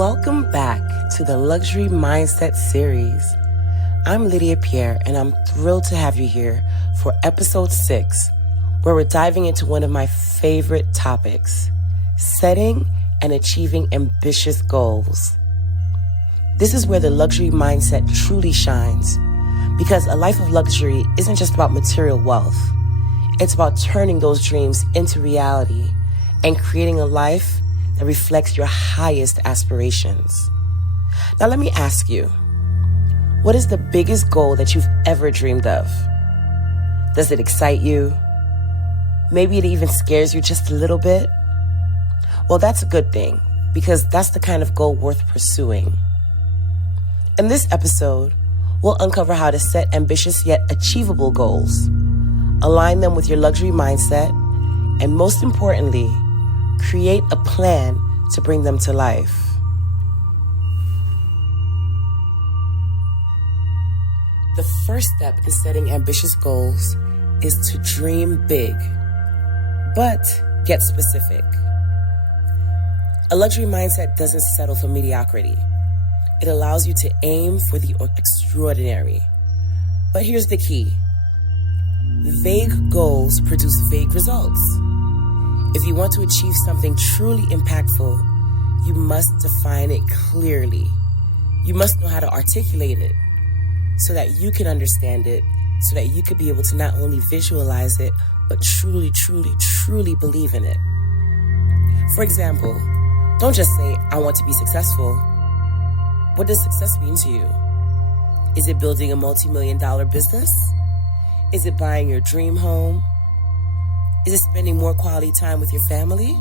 Welcome back to the Luxury Mindset series. I'm Lydia and I'm thrilled to have you here for episode 6, where we're diving into one of my favorite topics, setting and achieving ambitious goals. This is where the luxury mindset truly shines, because a life of luxury isn't just about material wealth. It's about turning those dreams into reality and creating a life that reflects your highest aspirations. Now let me ask you, what is the biggest goal that you've ever dreamed of? Does it excite you? Maybe it even scares you just a little bit? Well, that's a good thing, because that's the kind of goal worth pursuing. In this episode, we'll uncover how to set ambitious yet achievable goals, align them with your luxury mindset, and most importantly, create a plan to bring them to life. The first step in setting ambitious goals is to dream big, but get specific. A luxury mindset doesn't settle for mediocrity. It allows you to aim for the extraordinary. But here's the key. Vague goals produce vague results. If you want to achieve something truly impactful, you must define it clearly. You must know how to articulate it so that you can understand it, so that you could be able to not only visualize it, but truly, truly, truly believe in it. For example, don't just say, I want to be successful. What does success mean to you? Is it building a multi-million-dollar business? Is it buying your dream home? Is it spending more quality time with your family?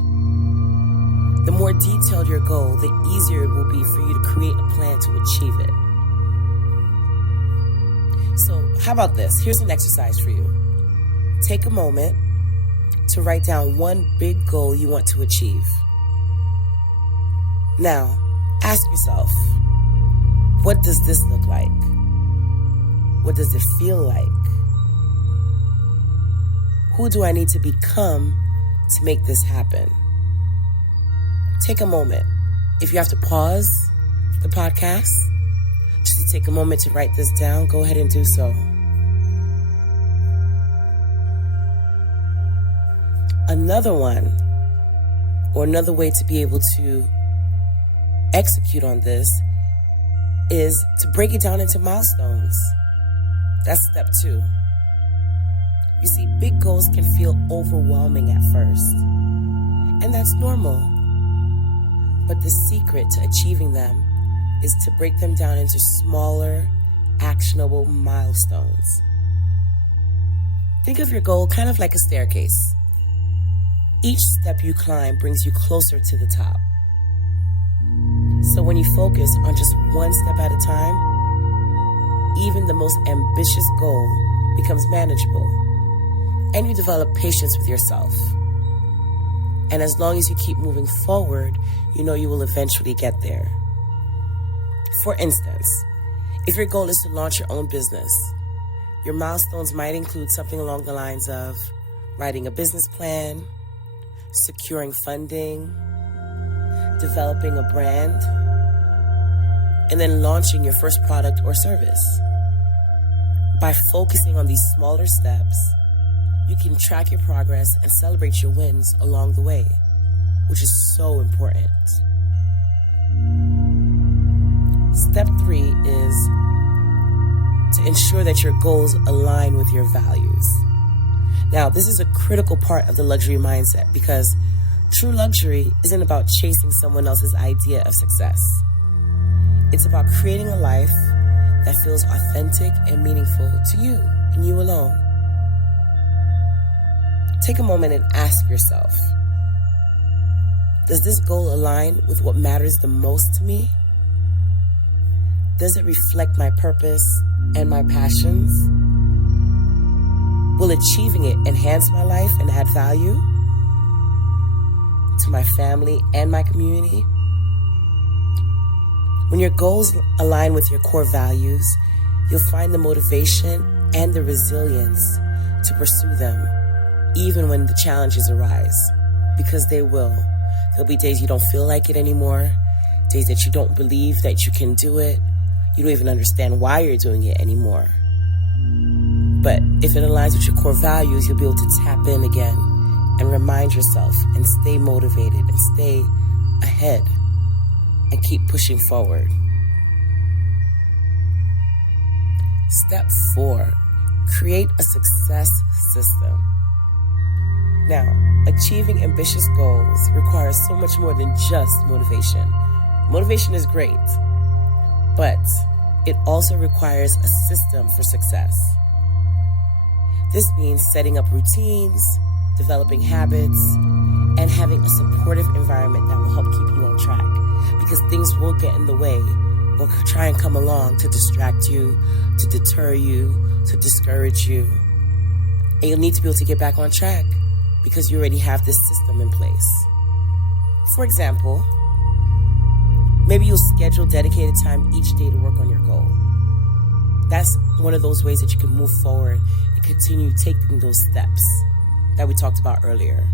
The more detailed your goal, the easier it will be for you to create a plan to achieve it. So, how about this? Here's an exercise for you. Take a moment to write down one big goal you want to achieve. Now, ask yourself, what does this look like? What does it feel like? Who do I need to become to make this happen? Take a moment. If you have to pause the podcast, just to take a moment to write this down, go ahead and do so. Another one, or another way to be able to execute on this, is to break it down into milestones. That's step 2. You see, big goals can feel overwhelming at first, and that's normal. But the secret to achieving them is to break them down into smaller, actionable milestones. Think of your goal kind of like a staircase. Each step you climb brings you closer to the top. So when you focus on just one step at a time, even the most ambitious goal becomes manageable. And you develop patience with yourself. And as long as you keep moving forward, you know you will eventually get there. For instance, if your goal is to launch your own business, your milestones might include something along the lines of writing a business plan, securing funding, developing a brand, and then launching your first product or service. By focusing on these smaller steps, you can track your progress and celebrate your wins along the way, which is so important. Step 3 is to ensure that your goals align with your values. Now, this is a critical part of the luxury mindset, because true luxury isn't about chasing someone else's idea of success. It's about creating a life that feels authentic and meaningful to you and you alone. Take a moment and ask yourself, does this goal align with what matters the most to me? Does it reflect my purpose and my passions? Will achieving it enhance my life and add value to my family and my community? When your goals align with your core values, you'll find the motivation and the resilience to pursue them, even when the challenges arise, because they will. There'll be days you don't feel like it anymore, days that you don't believe that you can do it. You don't even understand why you're doing it anymore. But if it aligns with your core values, you'll be able to tap in again and remind yourself and stay motivated and stay ahead and keep pushing forward. Step 4, create a success system. Now, achieving ambitious goals requires so much more than just motivation. Motivation is great, but it also requires a system for success. This means setting up routines, developing habits, and having a supportive environment that will help keep you on track, because things will get in the way or try and come along to distract you, to deter you, to discourage you. And you'll need to be able to get back on track because you already have this system in place. For example, maybe you'll schedule dedicated time each day to work on your goal. That's one of those ways that you can move forward and continue taking those steps that we talked about earlier.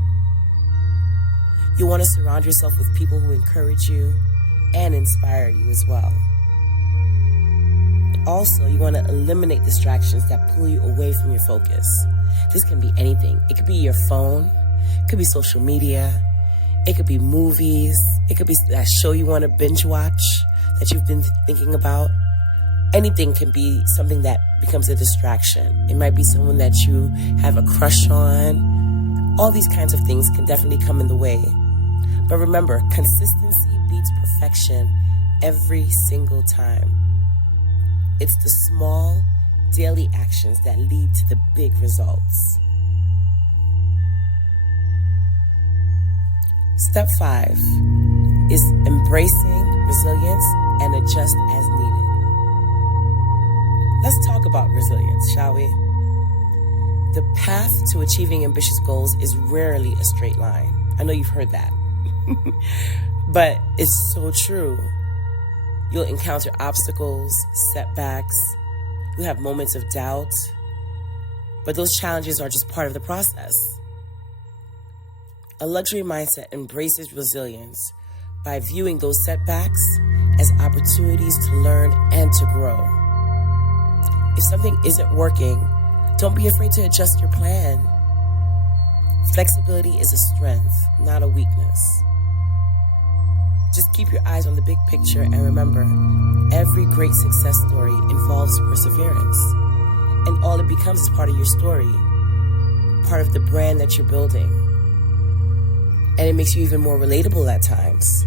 You want to surround yourself with people who encourage you and inspire you as well. Also, you want to eliminate distractions that pull you away from your focus. This can be anything. It could be your phone. It could be social media. It could be movies. It could be that show you want to binge watch that you've been thinking about. Anything can be something that becomes a distraction. It might be someone that you have a crush on. All these kinds of things can definitely come in the way. But remember, consistency beats perfection every single time. It's the small, daily actions that lead to the big results. Step 5 is embracing resilience and adjust as needed. Let's talk about resilience, shall we? The path to achieving ambitious goals is rarely a straight line. I know you've heard that. But it's so true. You'll encounter obstacles, setbacks. You'll have moments of doubt. But those challenges are just part of the process. A luxury mindset embraces resilience by viewing those setbacks as opportunities to learn and to grow. If something isn't working, don't be afraid to adjust your plan. Flexibility is a strength, not a weakness. Just keep your eyes on the big picture and remember, every great success story involves perseverance. And all it becomes is part of your story, part of the brand that you're building. And it makes you even more relatable at times.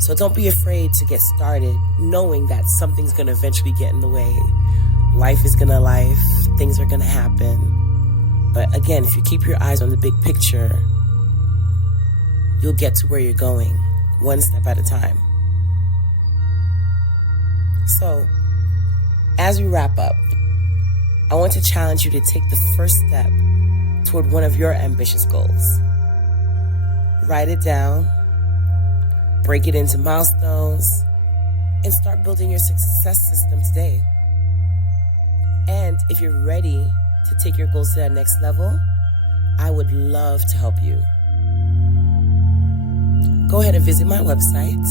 So don't be afraid to get started, knowing that something's going to eventually get in the way. Life is going to life. Things are going to happen. But again, if you keep your eyes on the big picture, you'll get to where you're going, one step at a time. So, as we wrap up, I want to challenge you to take the first step toward one of your ambitious goals. Write it down, break it into milestones, and start building your success system today. And if you're ready to take your goals to that next level, I would love to help you. Go ahead and visit my website.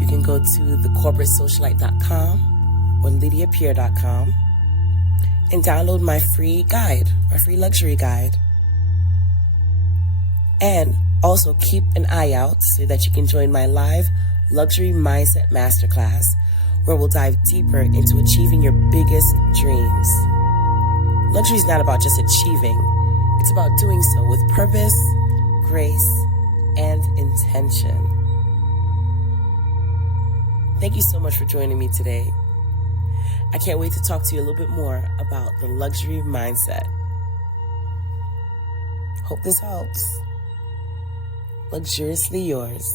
You can go to TheCorporateSocialite.com or LydiaPierre.com and download my free guide, my free luxury guide. And also keep an eye out so that you can join my live Luxury Mindset Masterclass, where we'll dive deeper into achieving your biggest dreams. Luxury is not about just achieving. It's about doing so with purpose, grace, and intention. Thank you so much for joining me today. I can't wait to talk to you a little bit more about the luxury mindset. Hope this helps. Luxuriously yours,